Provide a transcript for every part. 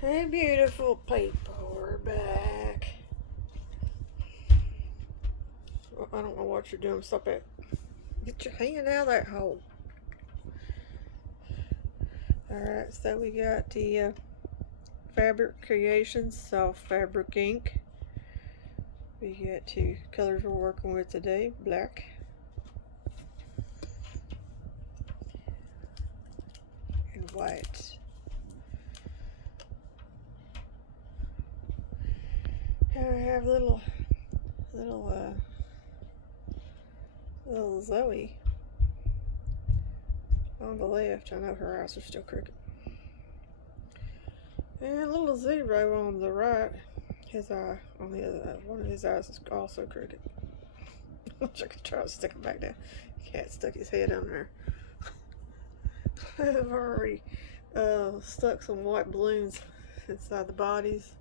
Hey, beautiful people, we're back. Well, I don't know what you're doing. Stop it. Get your hand out of that hole. Alright, so we got the Fabric Creations Soft Fabric Ink. We got two colors we're working with today, black and white. Here we have little Zoe on the left. I know her eyes are still crooked. And little Zero on the right. His eye on the other, one of his eyes is also crooked. I could try to stick it back down. Cat stuck his head on there. I've already stuck some white balloons inside the bodies.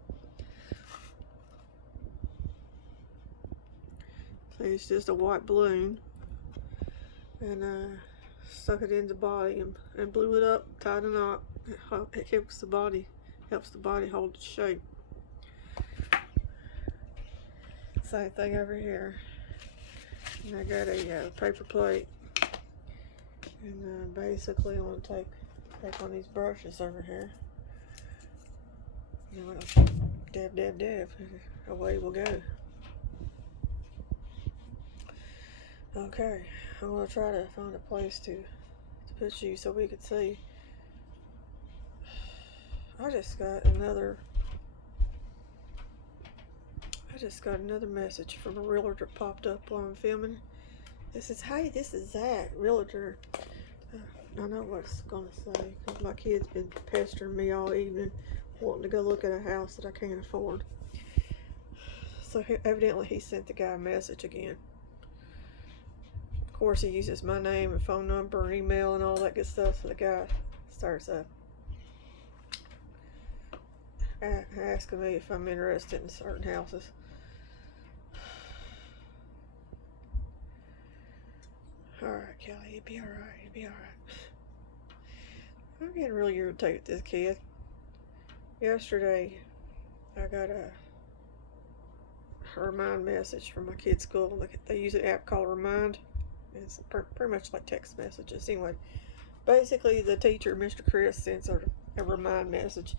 So it's just a white balloon, and stuck it in the body and blew it up, tied a knot. It helps the body hold its shape. Same thing over here. And I got a paper plate, and basically I'm going to take one of these brushes over here. You know, dab, dab, dab, and away we'll go. Okay, I'm going to try to find a place to put you so we could see. I just got another message from a realtor that popped up while I'm filming. It says, "Hey, this is Zach, realtor." I know what it's going to say because my kid's been pestering me all evening wanting to go look at a house that I can't afford. So evidently he sent the guy a message again. Of course, he uses my name and phone number and email and all that good stuff. So the guy starts asking me if I'm interested in certain houses. Alright, Kelly, you'll be alright. You'll be alright. I'm getting really irritated with this kid. Yesterday, I got a remind message from my kid's school. They use an app called Remind. It's pretty much like text messages. Anyway, basically the teacher, Mr. Chris, sends her a remind message.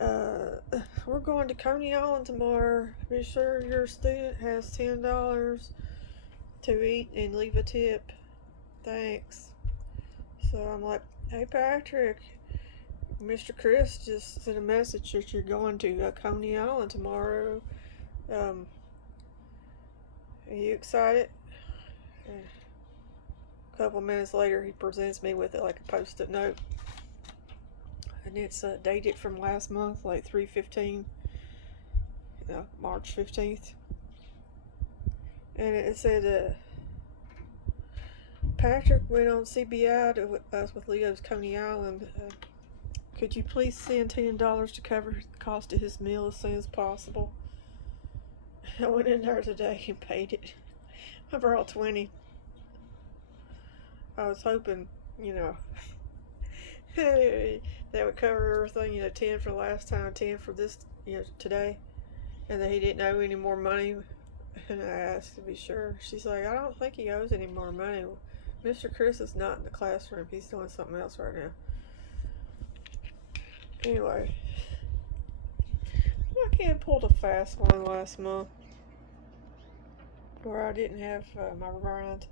We're going to Coney Island tomorrow. Be sure your student has $10 to eat and leave a tip. Thanks. So I'm like, hey Patrick, Mr. Chris just sent a message that you're going to Coney Island tomorrow. Are you excited? A couple minutes later, he presents me with it like a post-it note, and it's dated from last month, like 3/15, March 15th, and it said, Patrick went on CBI to us with Leo's Coney Island. Could you please send $10 to cover the cost of his meal as soon as possible? I went in there today and paid it. I brought 20. I was hoping, that would cover everything, 10 for last time, 10 for this, today, and that he didn't owe any more money. And I asked to be sure. She's like, I don't think he owes any more money. Mr. Chris is not in the classroom. He's doing something else right now. Anyway, my kid pulled a fast one last month where I didn't have my Remind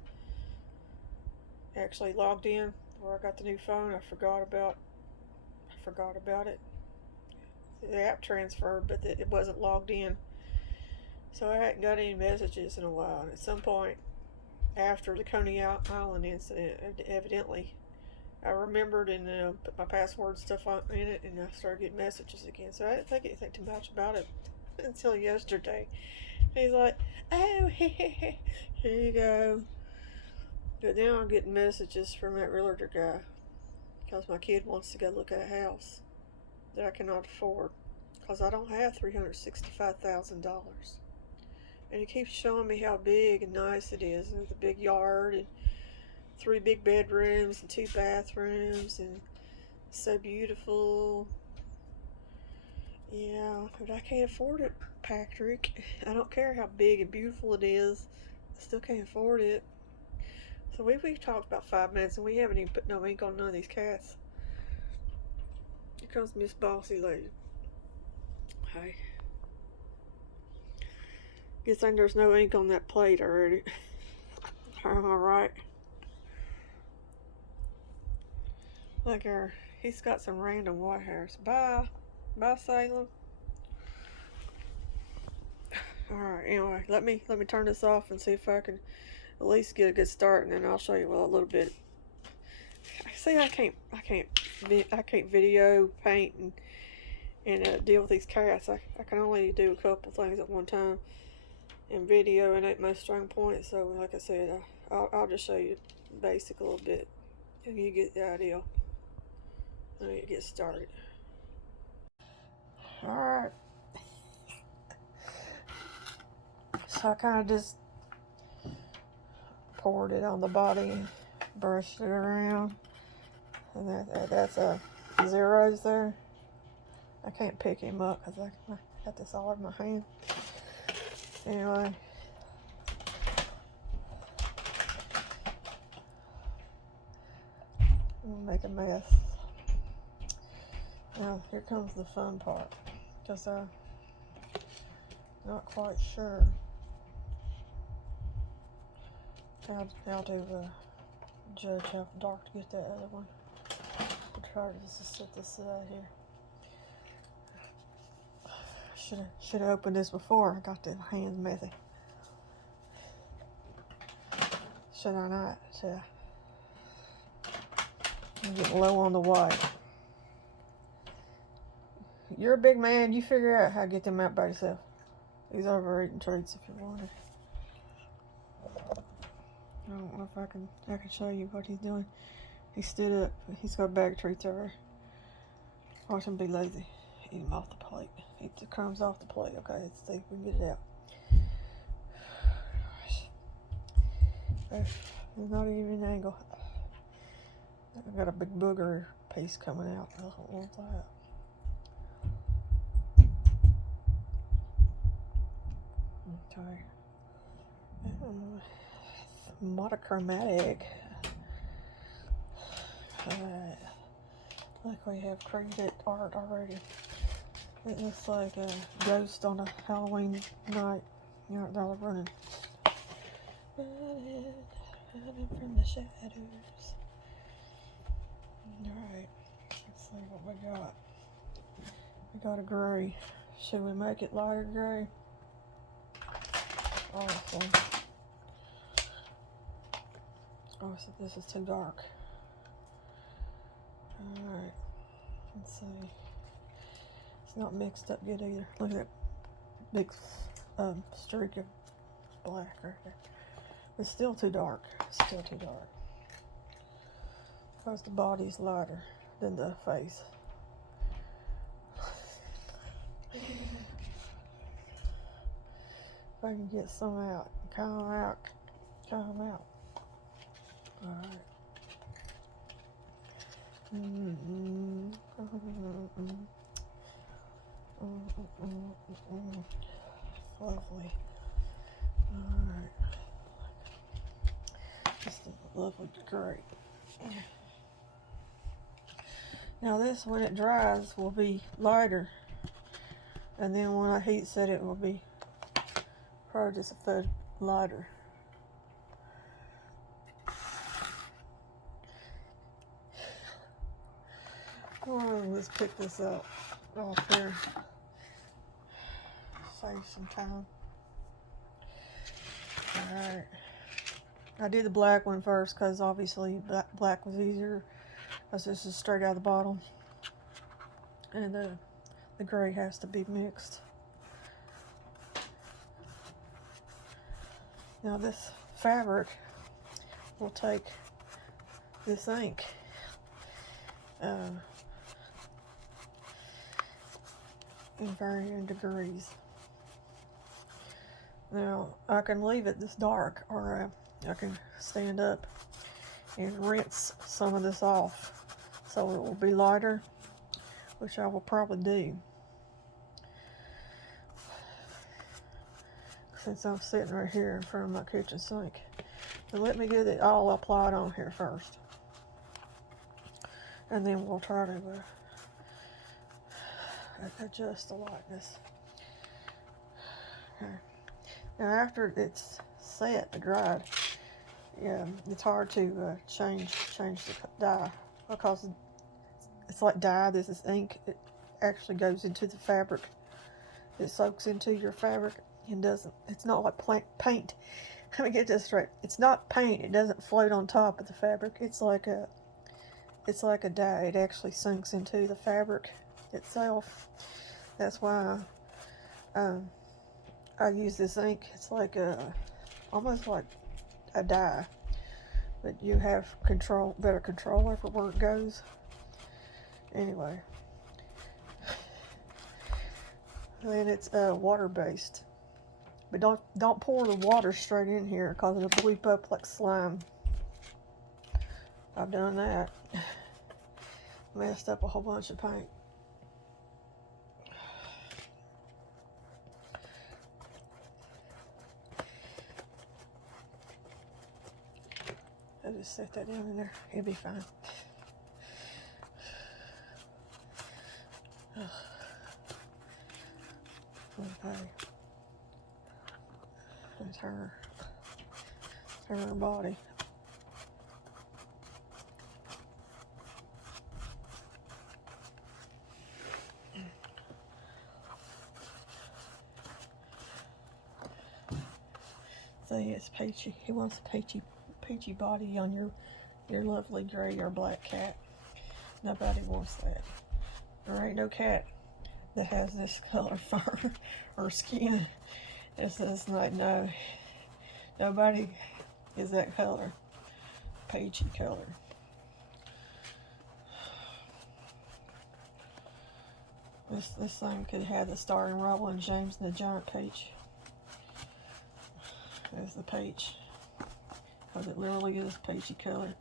actually logged in. Where I got the new phone, I forgot about it. The app transferred, but it wasn't logged in. So I hadn't got any messages in a while. And at some point after the Coney Island incident, evidently I remembered and put my password stuff in it, and I started getting messages again. So I didn't think anything too much about it until yesterday. And he's like, oh, here you go. But now I'm getting messages from that realtor guy because my kid wants to go look at a house that I cannot afford because I don't have $365,000. And he keeps showing me how big and nice it is, with a big yard and 3 big bedrooms and 2 bathrooms, and so beautiful. but I can't afford it, Patrick. I don't care how big and beautiful it is. I still can't afford it. So we've talked about 5 minutes and we haven't even put no ink on none of these cats. Here comes Miss Bossy Lady. Hey. Good thing there's no ink on that plate already. Am I right? Look here. He's got some random white hairs. Bye. Bye, Salem. Alright, anyway, let me turn this off and see if I can at least get a good start, and then I'll show you a little bit. See, I can't video, paint, and deal with these cats. I can only do a couple things at one time, and video ain't my strong point. So, like I said, I'll just show you basic a little bit, and you get the idea. Let me get started. All right. So I kind of just poured it on the body, brushed it around, and that's zeros there. I can't pick him up because I got this all in my hand. Anyway, I'm gonna make a mess. Now here comes the fun part, because I'm not quite sure how to judge how dark to get that other one. I'll try to just set this out here. Should have opened this before. I got the hands messy. Should I not? I'm getting low on the white. You're a big man. You figure out how to get them out by yourself. He's over eating treats if you wanted. I don't know if I can show you what he's doing. He stood up. He's got a bag of treats over there. Watch him be lazy. Eat them off the plate. Eat the crumbs off the plate. Okay, let's see if we can get it out. There's not even an angle. I've got a big booger piece coming out. I don't want that. Okay. Monochromatic. Like we have created art already. It looks like a ghost on a Halloween night. You know, they're running. Running from the shadows. Alright, let's see what we got. We got a gray. Should we make it lighter gray? Awesome. Oh, so this is too dark. Alright, let's see. It's not mixed up good either. Look at that big streak of black right there. It's still too dark. Still too dark. Because the body's lighter than the face. If I can get some out, come out. Alright. Lovely. Alright. Just a lovely gray. Now this, when it dries, will be lighter. And then when I heat set it, will be probably just a foot lighter. Alright, let's pick this up off here. Save some time. Alright. I did the black one first because obviously black was easier, because this is straight out of the bottle. And the gray has to be mixed. Now this fabric will take this ink in varying degrees. Now I can leave it this dark, or I can stand up and rinse some of this off so it will be lighter, which I will probably do. since I'm sitting right here in front of my kitchen sink. And let me get it all applied on here first. And then we'll try to adjust the lightness. Okay. Now after it's set, dried, yeah, it's hard to change the dye because it's like dye. This is ink. It actually goes into the fabric. It soaks into your fabric and doesn't. It's not like paint. Let me get this straight. It's not paint. It doesn't float on top of the fabric. It's like a dye. It actually sinks into the fabric itself. That's why I use this ink. It's like almost like a dye, but you have better control over where it goes. Anyway, then it's water based, but don't pour the water straight in here because it'll bleep up like slime. I've done that. Messed up a whole bunch of paint. I'll just set that down in there. It'll be fine. Okay. It's her body. See, it's peachy. He wants a peachy body on your lovely gray or black cat. Nobody wants that. There ain't no cat that has this color fur or skin. It's just like, no, nobody is that color, peachy color. This thing could have the starring Roland James and the Giant Peach. There's the peach, because it literally is peachy color.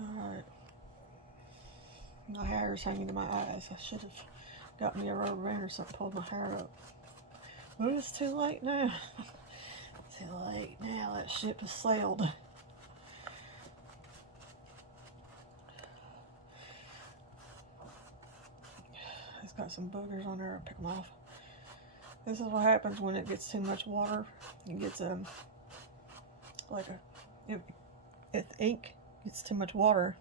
Alright. My hair is hanging to my eyes. I should have got me a rubber band or something, pulled my hair up. But it's too late now. Too late now. That ship has sailed. It's got some boogers on there. I'll pick them off. This is what happens when it gets too much water. It gets like if ink gets too much water,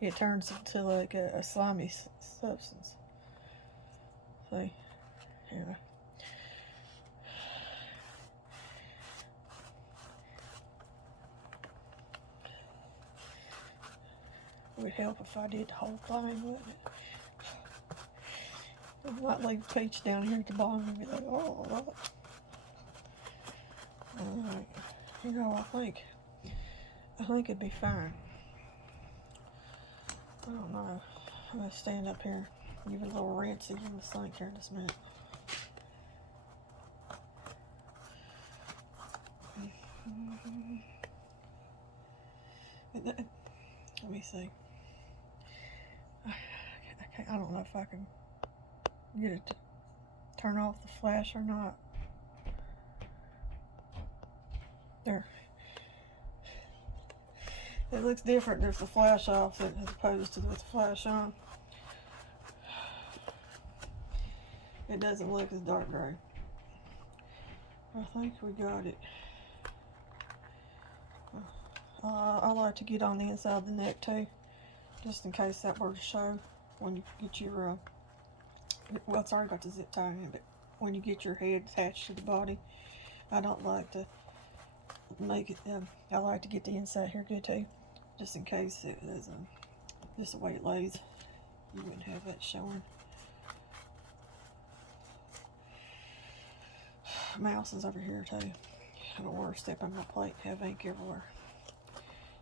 it turns into like a slimy substance. See? Yeah. It would help if I did the whole thing, wouldn't it? I might leave peach down here at the bottom and be like, oh, look. Alright. You know, I think it'd be fine. I don't know. I'm gonna stand up here and give it a little rinsey in the sink here in just a minute. Let me see. I don't know if I can get it to turn off the flash or not. There. It looks different. There's the flash off as opposed to with the flash on. It doesn't look as dark gray. I think we got it. I like to get on the inside of the neck too, just in case that were to show when you get your, well, it's already got the zip tie in it, but when you get your head attached to the body, I don't like to make it, I like to get the inside here good too, just in case it is, just the way it lays, you wouldn't have that showing. Mouse is over here too. I don't want her to step on my plate and have ink everywhere.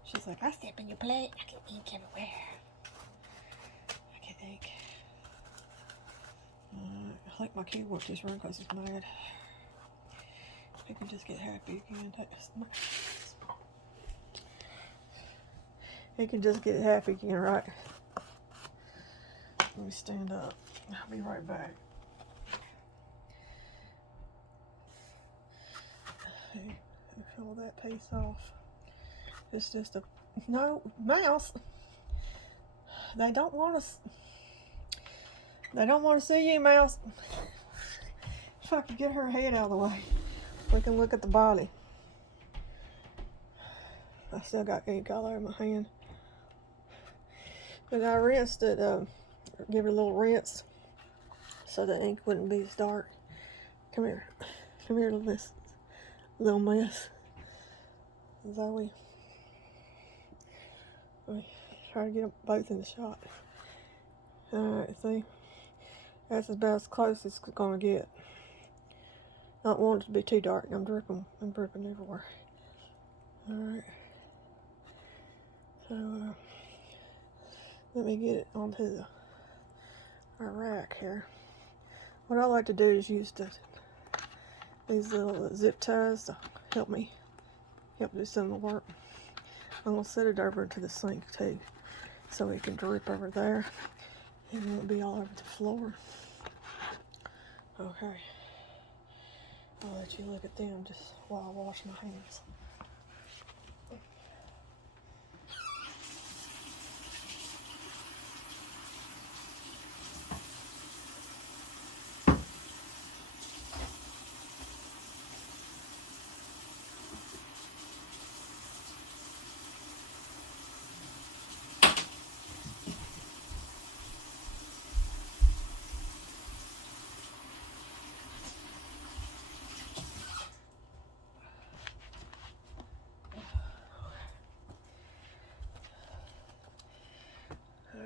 She's like, I step in your plate, I get ink everywhere. I get ink. I think my kid wants this room because he's mad. He can just get happy again. He can just get happy again, right? Let me stand up. I'll be right back. pull that piece off. It's just a, no, mouse. They don't want us. They don't want to see you, mouse. If I could get her head out of the way, we can look at the body. I still got ink all over my hand. But I rinsed it, give it a little rinse so the ink wouldn't be as dark. Come here. Come here, little mess. Zoe. Let me try to get them both in the shot. Alright, see? That's about as close as it's gonna get. I don't want it to be too dark. I'm dripping everywhere. Alright. So, let me get it onto our rack here. What I like to do is use these little zip ties to help do some of the work. I'm going to set it over into the sink too, so it can drip over there and it won't be all over the floor. Okay. I'll let you look at them just while I wash my hands.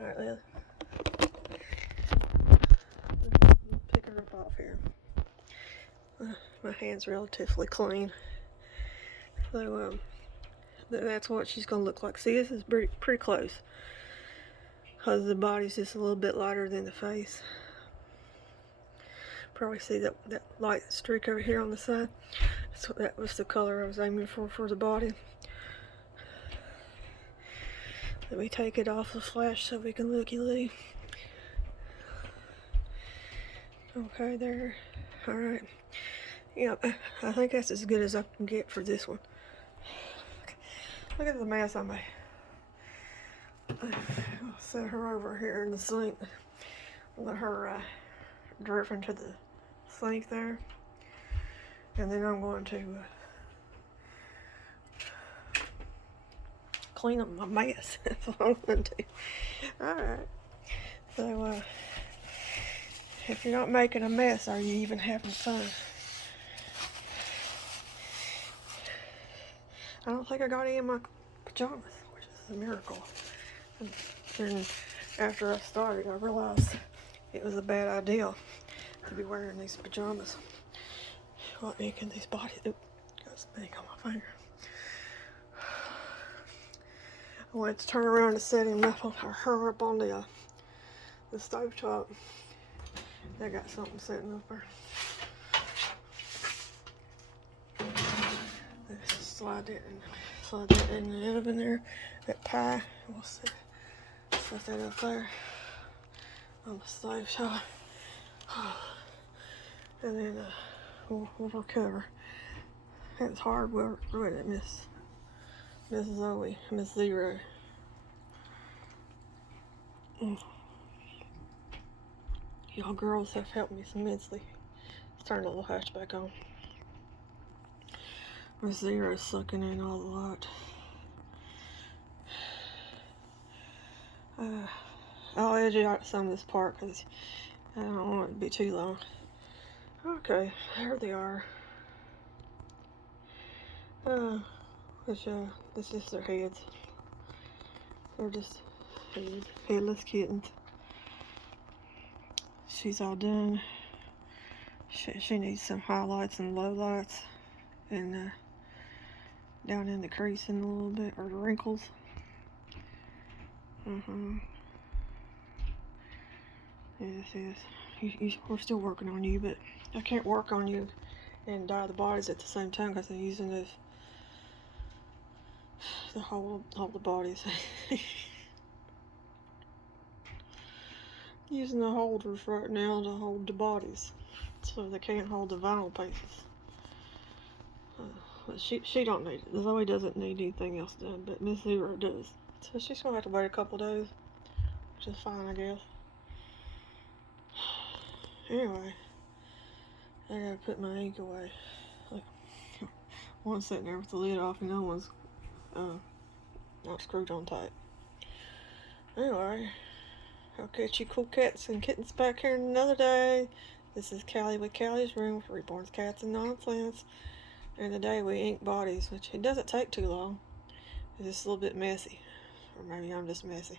Alright, let's pick her up off here. My hand's relatively clean. So, that's what she's going to look like. See, this is pretty close, because the body's just a little bit lighter than the face. Probably see that light streak over here on the side. So that was the color I was aiming for the body. Let me take it off the flash so we can looky-loo. Okay, there. Alright. Yeah, I think that's as good as I can get for this one. Look at the mess I made. I'll set her over here in the sink. Let her drip into the sink there. And then I'm going to clean up my mess. That's what I'm going to do. Alright. So, if you're not making a mess, are you even having fun? I don't think I got any in my pajamas, which is a miracle. And after I started, I realized it was a bad idea to be wearing these pajamas. What ink in these bodies? Oop, got some ink on my finger. I went to turn around and set him up on her up on the stove top. I got something sitting up there. Let's just slide that in the oven there. That pie, we'll set that up there on the stove top. And then we'll recover. That was hard work, wasn't it, Miss Zoe, Miss Zero. Y'all girls have helped me immensely. Let's turn the little hatch back on. Miss Zero's sucking in all the light. I'll edit out some of this part because I don't want it to be too long. Okay, there they are. This is their heads. They're just headless kittens. She's all done. She needs some highlights and lowlights, and down in the creasing a little bit, or the wrinkles. Yes. We're still working on you, but I can't work on you and dye the bodies at the same time because I'm using the whole the bodies. Using the holders right now to hold the bodies, so they can't hold the vinyl pieces. But she don't need it. Zoe doesn't need anything else done, but Miss Zero does. So she's gonna have to wait a couple days, which is fine, I guess. Anyway, I gotta put my ink away. Like, one's sitting there with the lid off, and the other one's not screwed on tight. Anyway, I'll catch you cool cats and kittens back here another day. This is Callie with Callie's Room for Reborn Cats and Nonsense. And today we ink bodies, which it doesn't take too long. It's just a little bit messy. Or maybe I'm just messy.